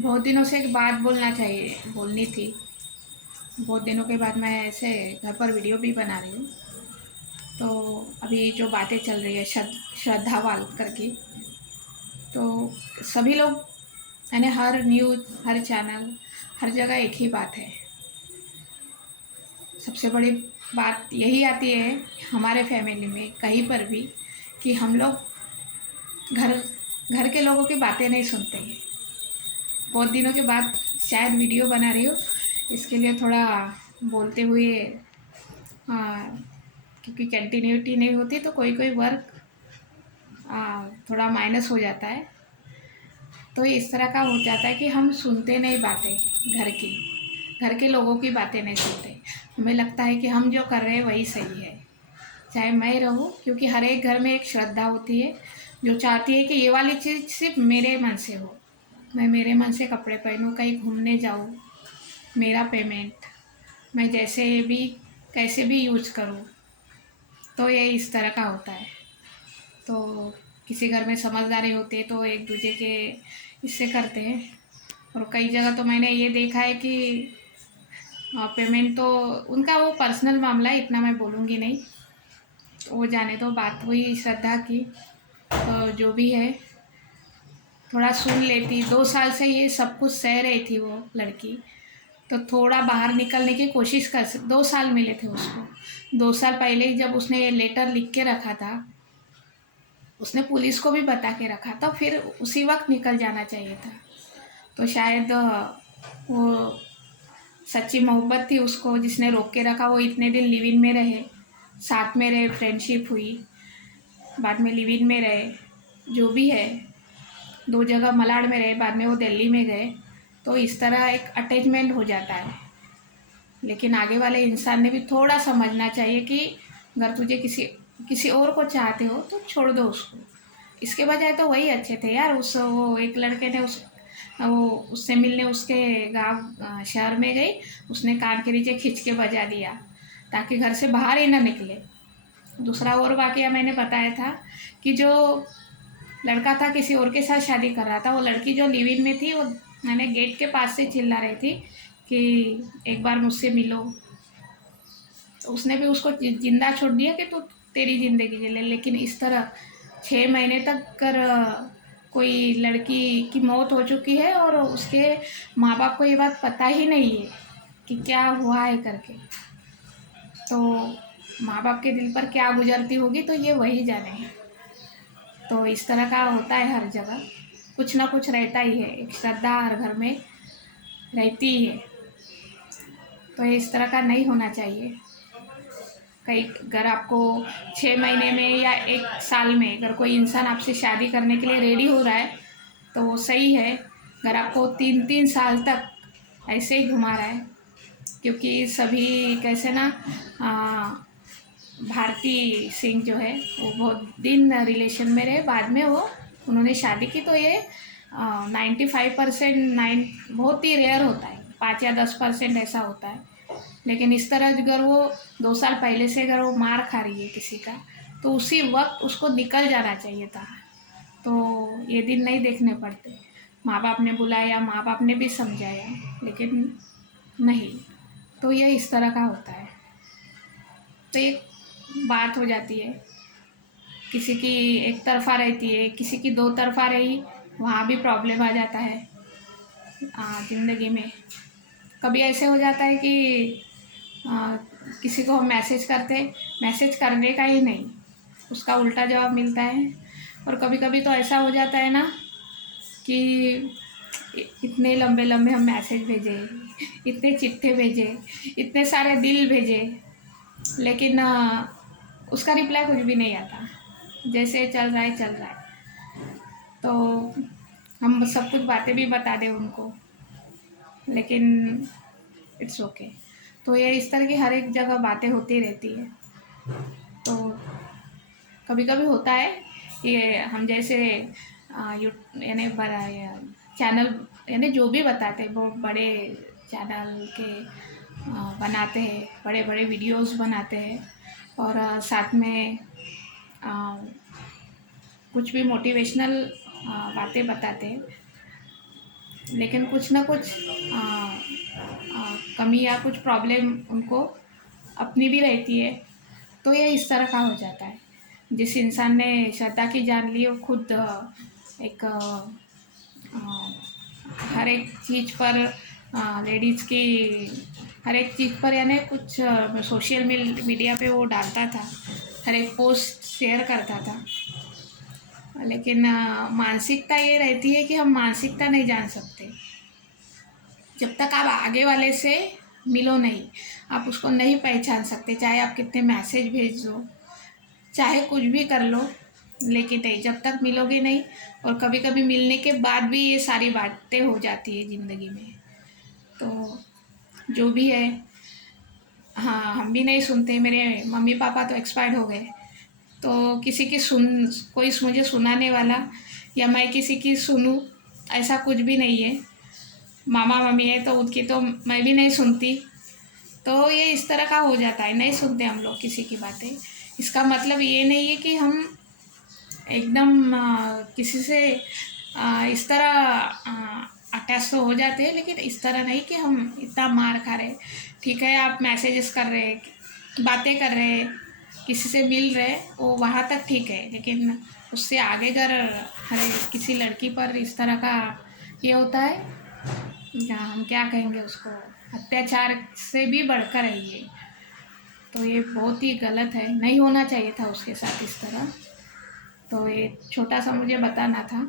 बहुत दिनों से एक बात बोलनी थी। बहुत दिनों के बाद मैं ऐसे घर पर वीडियो भी बना रही हूँ। तो अभी जो बातें चल रही है श्रद्धा वालकर की, तो सभी लोग यानी हर न्यूज़, हर चैनल, हर जगह एक ही बात है। सबसे बड़ी बात यही आती है हमारे फैमिली में कहीं पर भी, कि हम लोग घर घर के लोगों की बातें नहीं सुनते हैं। बहुत दिनों के बाद शायद वीडियो बना रही हूँ, इसके लिए थोड़ा बोलते हुए, क्योंकि कंटिन्यूटी नहीं होती तो कोई कोई वर्क थोड़ा माइनस हो जाता है। तो इस तरह का हो जाता है कि हम सुनते नहीं बातें, घर के लोगों की बातें नहीं सुनते। हमें लगता है कि हम जो कर रहे हैं वही सही है, चाहे मैं रहूँ, क्योंकि हर एक घर में एक श्रद्धा होती है जो चाहती है कि ये वाली चीज़ सिर्फ मेरे मन से हो। मैं मेरे मन से कपड़े पहनूँ, कहीं घूमने जाऊँ, मेरा पेमेंट मैं जैसे भी कैसे भी यूज करूँ। तो ये इस तरह का होता है। तो किसी घर में समझदारी होती है तो एक दूसरे के इससे करते हैं। और कई जगह तो मैंने ये देखा है कि पेमेंट तो उनका वो पर्सनल मामला है, इतना मैं बोलूँगी नहीं। तो वो जाने दो, बात हुई श्रद्धा की, तो जो भी है थोड़ा सुन लेती। 2 साल से ये सब कुछ सह रही थी वो लड़की, तो थोड़ा बाहर निकलने की कोशिश 2 साल मिले थे उसको। 2 साल पहले ही जब उसने ये लेटर लिख के रखा था, उसने पुलिस को भी बता के रखा था, फिर उसी वक्त निकल जाना चाहिए था। तो शायद वो सच्ची मोहब्बत थी उसको जिसने रोक के रखा। वो इतने दिन लिव इन में रहे, साथ में रहे, फ्रेंडशिप हुई, बाद में लिव इन में रहे, जो भी है 2 जगह मलाड में रहे, बाद में वो दिल्ली में गए। तो इस तरह एक अटैचमेंट हो जाता है। लेकिन आगे वाले इंसान ने भी थोड़ा समझना चाहिए कि अगर तुझे किसी और को चाहते हो तो छोड़ दो उसको। इसके बजाय तो वही अच्छे थे यार। वो एक लड़के ने वो उससे मिलने उसके गांव शहर में गई, उसने कान के नीचे खींच के बजा दिया ताकि घर से बाहर ही ना निकले। दूसरा और वाकया मैंने बताया था कि जो लड़का था किसी और के साथ शादी कर रहा था, वो लड़की जो लिव इन में थी वो मैंने गेट के पास से चिल्ला रही थी कि एक बार मुझसे मिलो। तो उसने भी उसको जिंदा छोड़ दिया कि तो तेरी ज़िंदगी जले। लेकिन इस तरह 6 महीने तक कर कोई लड़की की मौत हो चुकी है और उसके माँ बाप को ये बात पता ही नहीं है कि क्या हुआ है करके। तो माँ बाप के दिल पर क्या गुजरती होगी तो ये वही जाने। तो इस तरह का होता है हर जगह, कुछ ना कुछ रहता ही है। एक श्रद्धा हर घर में रहती ही है। तो ये इस तरह का नहीं होना चाहिए। कई अगर आपको 6 महीने में या 1 साल में अगर कोई इंसान आपसे शादी करने के लिए रेडी हो रहा है तो वो सही है। अगर आपको 3-3 साल तक ऐसे ही घुमा रहा है, क्योंकि सभी कैसे ना, भारती सिंह जो है वो बहुत दिन रिलेशन में रहे, बाद में वो उन्होंने शादी की। तो ये 95% बहुत ही रेयर होता है, 5 या 10% ऐसा होता है। लेकिन इस तरह अगर वो 2 साल पहले से अगर वो मार खा रही है किसी का, तो उसी वक्त उसको निकल जाना चाहिए था। तो ये दिन नहीं देखने पड़ते। माँ बाप ने बुलाया, माँ बाप ने भी समझाया, लेकिन नहीं। तो ये इस तरह का होता है। तो एक बात हो जाती है, किसी की एक तरफा रहती है, किसी की 2 तरफा रही, वहाँ भी प्रॉब्लम आ जाता है ज़िंदगी में। कभी ऐसे हो जाता है कि आ, किसी को हम मैसेज करते, मैसेज करने का ही नहीं, उसका उल्टा जवाब मिलता है। और कभी कभी तो ऐसा हो जाता है ना कि इतने लंबे लंबे हम मैसेज भेजे, इतने चिट्ठे भेजे, इतने सारे दिल भेजे, लेकिन उसका रिप्लाई कुछ भी नहीं आता। जैसे चल रहा है चल रहा है। तो हम सब कुछ बातें भी बता दें उनको, लेकिन इट्स ओके। तो ये इस तरह की हर एक जगह बातें होती रहती है। तो कभी कभी होता है ये हम जैसे यानी चैनल, यानी जो भी बताते हैं बहुत बड़े चैनल के बनाते हैं, बड़े बड़े वीडियोस बनाते हैं, और साथ में आ, कुछ भी मोटिवेशनल बातें बताते हैं। लेकिन कुछ ना कुछ कमी या कुछ प्रॉब्लम उनको अपनी भी रहती है। तो ये इस तरह का हो जाता है। जिस इंसान ने श्रद्धा की जान ली वो खुद एक हर एक चीज़ पर लेडीज़ की हर एक चीज़ पर यानी कुछ सोशल मीडिया पे वो डालता था, हर एक पोस्ट शेयर करता था। लेकिन मानसिकता ये रहती है कि हम मानसिकता नहीं जान सकते। जब तक आप आगे वाले से मिलो नहीं, आप उसको नहीं पहचान सकते, चाहे आप कितने मैसेज भेज दो, चाहे कुछ भी कर लो, लेकिन नहीं, जब तक मिलोगे नहीं। और कभी कभी मिलने के बाद भी ये सारी बातें हो जाती है ज़िंदगी में। तो जो भी है, हाँ, हम भी नहीं सुनते। मेरे मम्मी पापा तो एक्सपायर्ड हो गए, तो किसी की कोई मुझे सुनाने वाला या मैं किसी की सुनूं, ऐसा कुछ भी नहीं है। मामा मम्मी है तो उनकी तो मैं भी नहीं सुनती। तो ये इस तरह का हो जाता है, नहीं सुनते हम लोग किसी की बातें। इसका मतलब ये नहीं है कि हम एकदम किसी से इस तरह अटैच तो हो जाते हैं, लेकिन इस तरह नहीं कि हम इतना मार खा रहे। ठीक है, आप मैसेजेस कर रहे, बातें कर रहे, किसी से मिल रहे, वो वहाँ तक ठीक है। लेकिन उससे आगे अगर हर किसी लड़की पर इस तरह का ये होता है, या हम क्या कहेंगे उसको, अत्याचार से भी बढ़कर है ये। तो ये बहुत ही गलत है, नहीं होना चाहिए था उसके साथ इस तरह। तो ये छोटा सा मुझे बताना था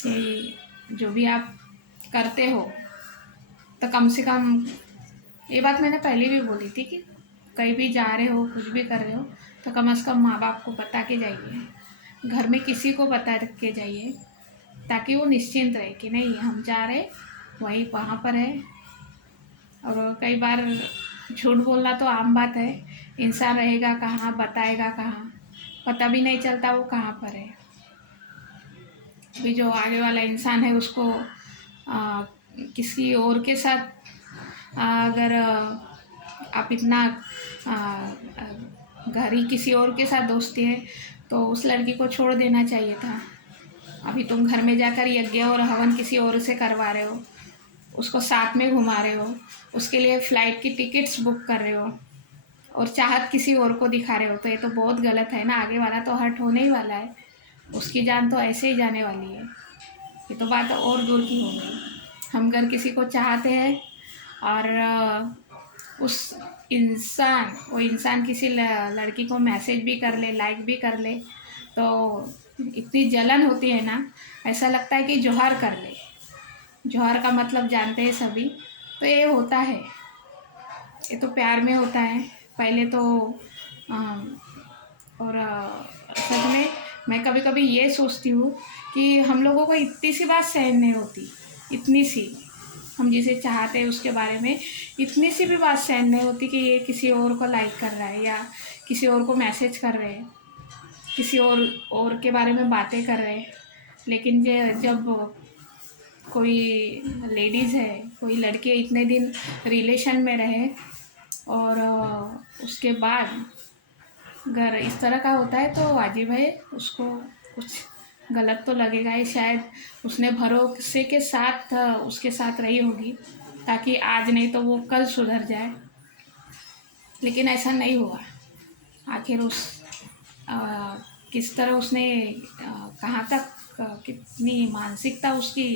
कि जो भी आप करते हो तो कम से कम, ये बात मैंने पहले भी बोली थी कि कहीं भी जा रहे हो, कुछ भी कर रहे हो, तो कम से कम माँ बाप को बता के जाइए, घर में किसी को बता के जाइए, ताकि वो निश्चिंत रहे कि नहीं, हम जा रहे वहीं वहाँ पर है। और कई बार झूठ बोलना तो आम बात है, इंसान रहेगा कहाँ, बताएगा कहाँ, पता भी नहीं चलता वो कहाँ पर है। अभी जो आगे वाला इंसान है उसको किसी और के साथ अगर आप इतना घर ही किसी और के साथ दोस्ती है तो उस लड़की को छोड़ देना चाहिए था। अभी तुम घर में जाकर यज्ञ और हवन किसी और से करवा रहे हो, उसको साथ में घुमा रहे हो, उसके लिए फ़्लाइट की टिकट्स बुक कर रहे हो और चाहत किसी और को दिखा रहे हो, तो ये तो बहुत गलत है ना। आगे वाला तो हर्ट होने ही वाला है, उसकी जान तो ऐसे ही जाने वाली है। ये तो बात और दूर की हो गई। हम अगर किसी को चाहते हैं और उस वो इंसान किसी लड़की को मैसेज भी कर ले, लाइक भी कर ले, तो इतनी जलन होती है ना, ऐसा लगता है कि जोहार कर ले। जोहार का मतलब जानते हैं सभी। तो ये होता है, ये तो प्यार में होता है पहले तो। और सच में मैं कभी कभी ये सोचती हूँ कि हम लोगों को इतनी सी बात सहन नहीं होती, इतनी सी, हम जिसे चाहते हैं उसके बारे में इतनी सी भी बात सहन नहीं होती कि ये किसी और को लाइक कर रहा है या किसी और को मैसेज कर रहे हैं, किसी और के बारे में बातें कर रहे हैं। लेकिन जब कोई लेडीज़ है, कोई लड़के इतने दिन रिलेशन में रहे और उसके बाद अगर इस तरह का होता है तो वाजिब है उसको कुछ गलत तो लगेगा ही। शायद उसने भरोसे के साथ उसके साथ रही होगी ताकि आज नहीं तो वो कल सुधर जाए, लेकिन ऐसा नहीं हुआ। आखिर किस तरह उसने कहाँ तक कितनी मानसिकता उसकी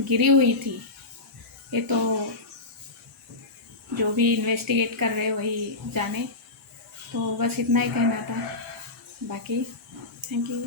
गिरी हुई थी, ये तो जो भी इन्वेस्टिगेट कर रहे वही जाने। तो बस इतना ही कहना था, बाकी थैंक यू।